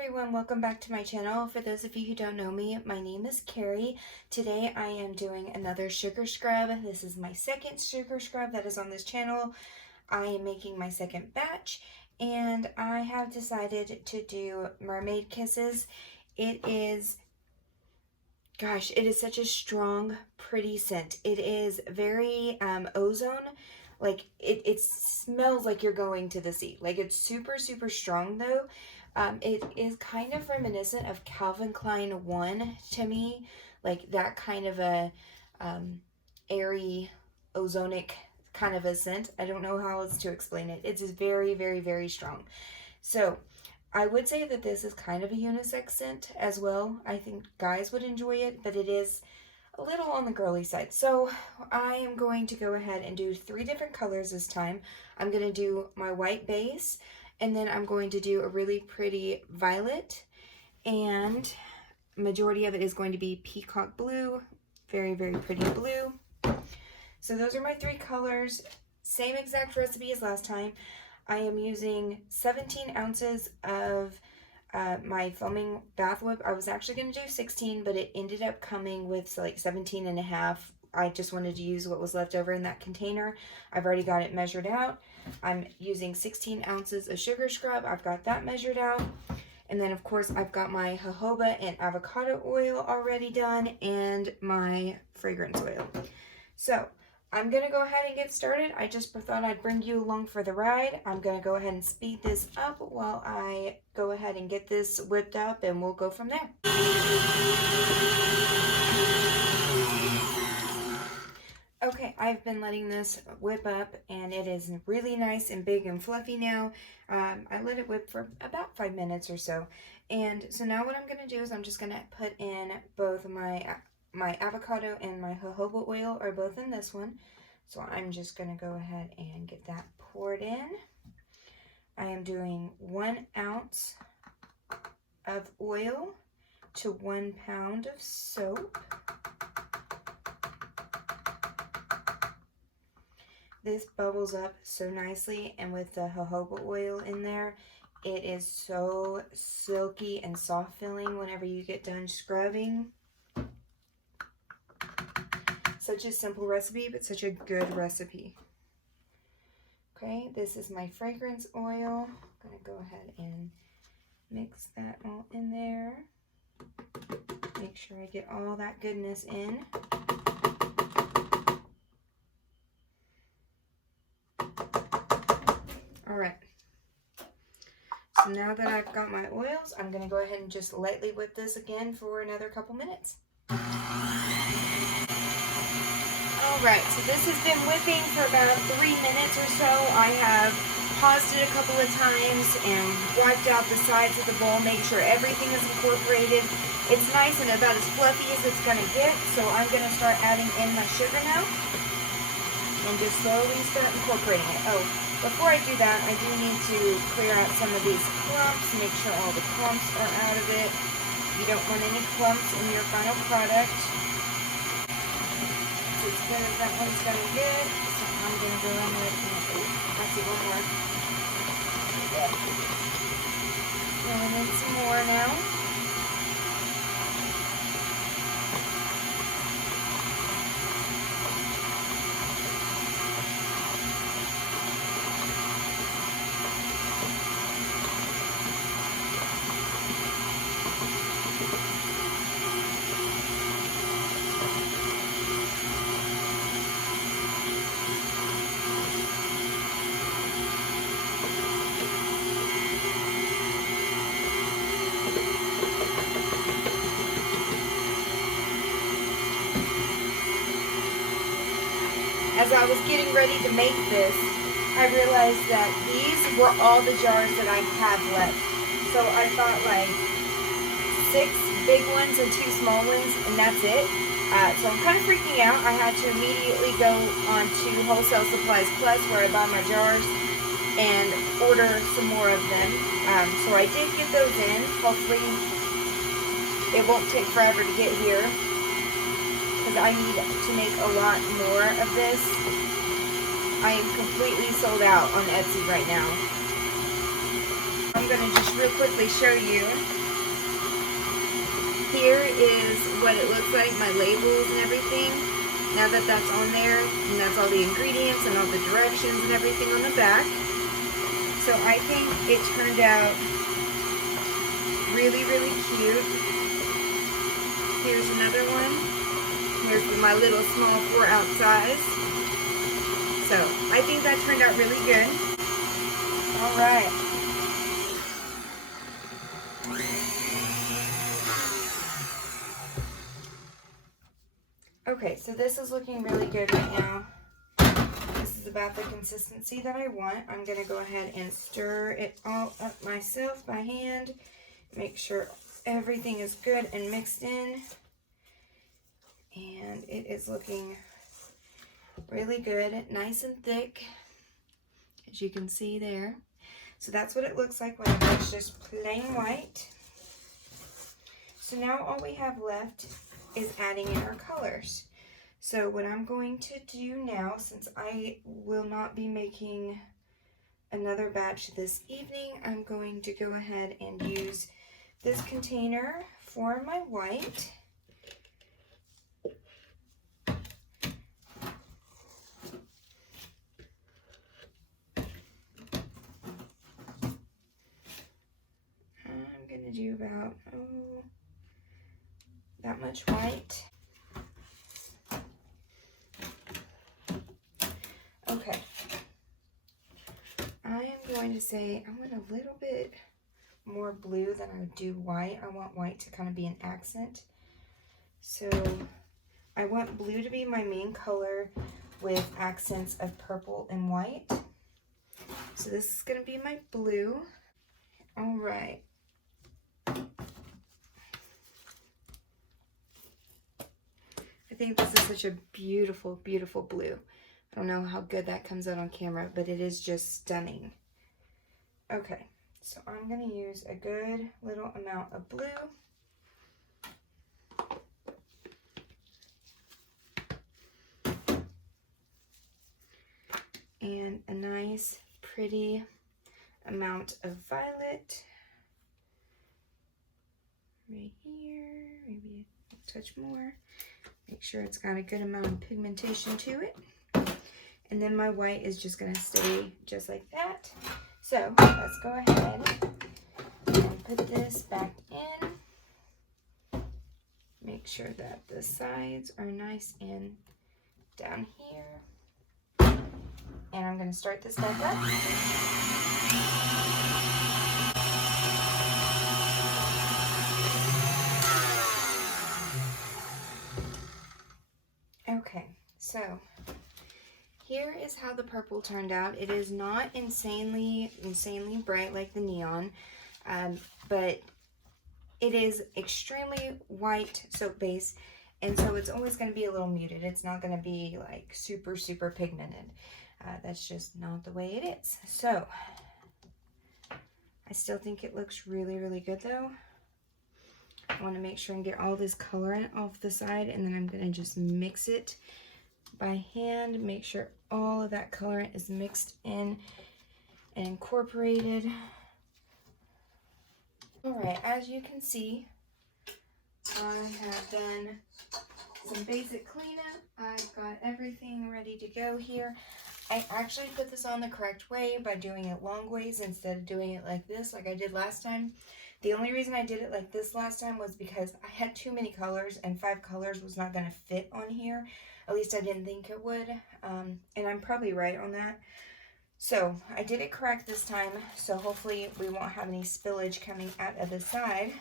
everyone, welcome back to my channel. For those of you who don't know me, my name is Carrie. Today I am doing another sugar scrub. This is my second sugar scrub that is on this channel. I am making my second batch and I have decided to do Mermaid Kisses. It is such a strong, pretty scent. It is very ozone. Like it smells like you're going to the sea. Like it's super, super strong though. It is kind of reminiscent of Calvin Klein 1 to me, like that kind of a airy, ozonic kind of a scent. I don't know how else to explain it. It's just very, very, very strong. So I would say that this is kind of a unisex scent as well. I think guys would enjoy it, but it is a little on the girly side. So I am going to go ahead and do 3 different colors this time. I'm going to do my white base, and then I'm going to do a really pretty violet, and majority of it is going to be peacock blue. Very, very pretty blue. So those are my 3 colors. Same exact recipe as last time. I am using 17 ounces of my foaming bath whip. I was actually going to do 16, but it ended up coming with like 17 and a half. I just wanted to use what was left over in that container. I've already got it measured out. I'm using 16 ounces of sugar scrub. I've got that measured out. And then of course I've got my jojoba and avocado oil already done and my fragrance oil. So I'm going to go ahead and get started. I just thought I'd bring you along for the ride. I'm going to go ahead and speed this up while I go ahead and get this whipped up, and we'll go from there. Okay, I've been letting this whip up, and it is really nice and big and fluffy now. I let it whip for about 5 minutes or so. And so now what I'm going to do is I'm just going to put in both my avocado and my jojoba oil are both in this one. So I'm just going to go ahead and get that poured in. I am doing 1 ounce of oil to 1 pound of soap. This bubbles up so nicely, and with the jojoba oil in there, it is so silky and soft feeling whenever you get done scrubbing. Such a simple recipe, but such a good recipe. Okay, this is my fragrance oil. I'm going to go ahead and mix that all in there. Make sure I get all that goodness in. Alright. So now that I've got my oils, I'm going to go ahead and just lightly whip this again for another couple minutes. Alright, so this has been whipping for about 3 minutes or so. I have paused it a couple of times and wiped out the sides of the bowl, make sure everything is incorporated. It's nice and about as fluffy as it's going to get, so I'm going to start adding in my sugar now and just slowly start incorporating it. Oh, before I do that, I do need to clear out some of these clumps, make sure all the clumps are out of it. You don't want any clumps in your final product. It's good as that one's done good, so I'm going to go in with, let's see, one more. And then some more now. As I was getting ready to make this, I realized that these were all the jars that I have left. So I bought like 6 big ones and 2 small ones, and that's it. So I'm kind of freaking out. I had to immediately go on to Wholesale Supplies Plus, where I buy my jars, and order some more of them. So I did get those in. Hopefully it won't take forever to get here, because I need to make a lot more of this. I am completely sold out on Etsy right now. I'm I'm going to just real quickly show you. Here is what it looks like, my labels and everything. Now that that's on there, and that's all the ingredients and all the directions and everything on the back. So I think it turned out really, really cute. Here's another one. Here's my little small 4-ounce size. So I think that turned out really good. All right. Okay, so this is looking really good right now. This is about the consistency that I want. I'm going to go ahead and stir it all up myself by hand. Make sure everything is good and mixed in. And it is looking really good, nice and thick, as you can see there. So that's what it looks like when it's just plain white. So now all we have left is adding in our colors. So what I'm going to do now, since I will not be making another batch this evening, I'm going to go ahead and use this container for my white. I'm going to do about, that much white. Okay. I am going to say I want a little bit more blue than I would do white. I want white to kind of be an accent. So I want blue to be my main color with accents of purple and white. So this is going to be my blue. All right. I think this is such a beautiful, beautiful blue. I don't know how good that comes out on camera, but it is just stunning. Okay, so I'm going to use a good little amount of blue. And a nice, pretty amount of violet. Right here, maybe a touch more. Make sure it's got a good amount of pigmentation to it. And then my white is just going to stay just like that. So let's go ahead and put this back in. Make sure that the sides are nice and down here. And I'm going to start this back up. Okay, so here is how the purple turned out. It is not insanely bright like the neon, but it is extremely white soap base, and so it's always going to be a little muted. It's not going to be like super, super pigmented. That's just not the way it is. So I still think it looks really, really good though. I want to make sure and get all this colorant off the side, and then I'm going to just mix it by hand. Make sure all of that colorant is mixed in and incorporated. Alright, as you can see, I have done some basic cleanup. I've got everything ready to go here. I actually put this on the correct way by doing it long ways instead of doing it like this, like I did last time. The only reason I did it like this last time was because I had too many colors, and 5 colors was not going to fit on here. At least I didn't think it would, and I'm probably right on that. So I did it correct this time, so hopefully we won't have any spillage coming out of the side.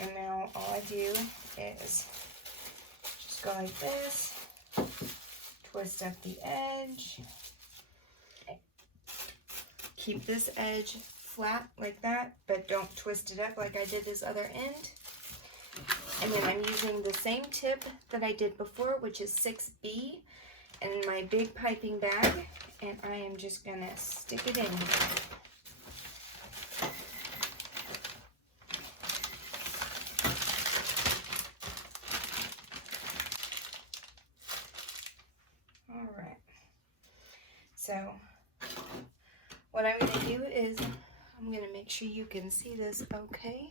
And now all I do is just go like this, twist up the edge, keep this edge flat like that, but don't twist it up like I did this other end. And then I'm using the same tip that I did before, which is 6B, in my big piping bag, and I am just going to stick it in here. Alright, so what I'm going to do is I'm I'm gonna make sure you can see this okay.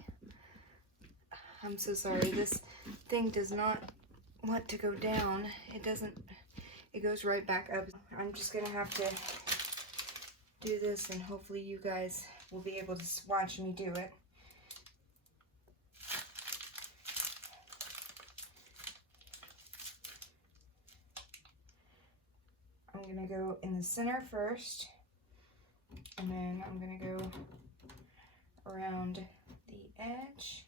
I'm so sorry, this thing does not want to go down. It doesn't, it goes right back up. I'm just gonna have to do this and hopefully you guys will be able to watch me do it. I'm gonna go in the center first, and then I'm gonna go around the edge.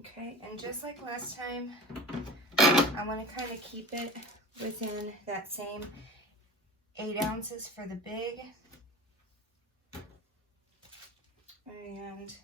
Okay, and just like last time, I want to kind of keep it within that same 8 ounces for the big. And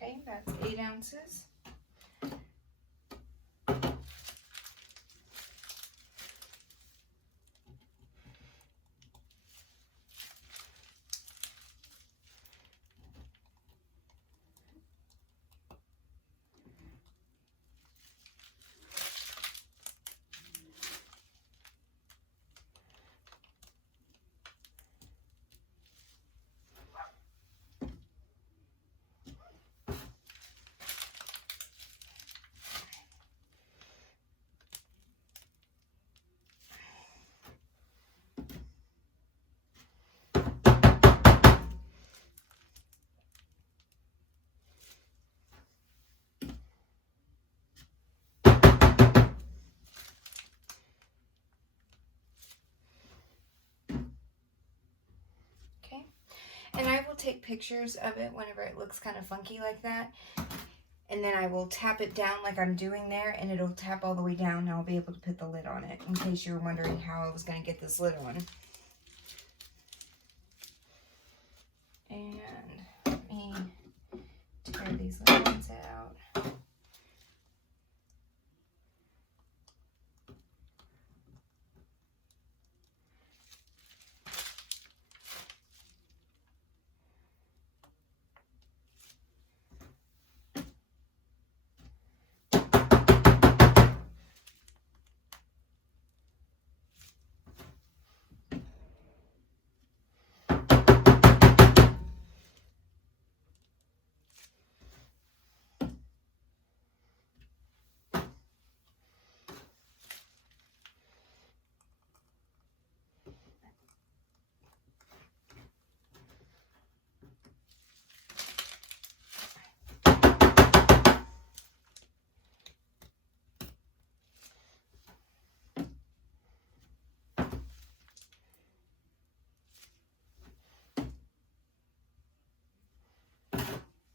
okay, that's 8 ounces. Okay, and I will take pictures of it whenever it looks kind of funky like that. And then I will tap it down like I'm doing there, and it'll tap all the way down, and I'll be able to put the lid on it, in case you were wondering how I was going to get this lid on. And let me tear these little ones out.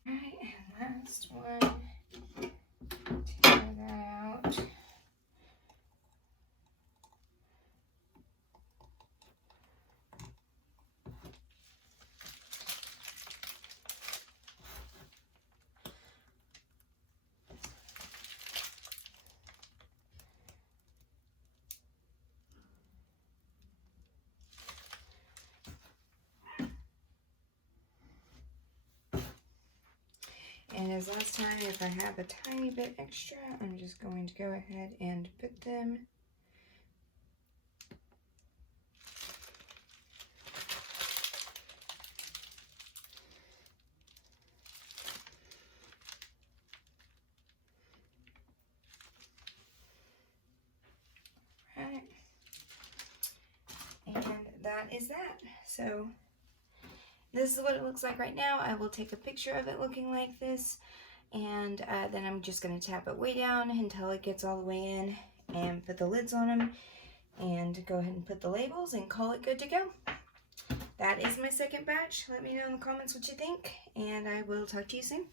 Alright, and last one. Tear that out. And as last time, if I have a tiny bit extra, I'm just going to go ahead and put them right. And that is that. So this is what it looks like right now. I will take a picture of it looking like this, and then I'm just going to tap it way down until it gets all the way in, and put the lids on them and go ahead and put the labels and call it good to go. That is my second batch. Let me know in the comments what you think, and I will talk to you soon.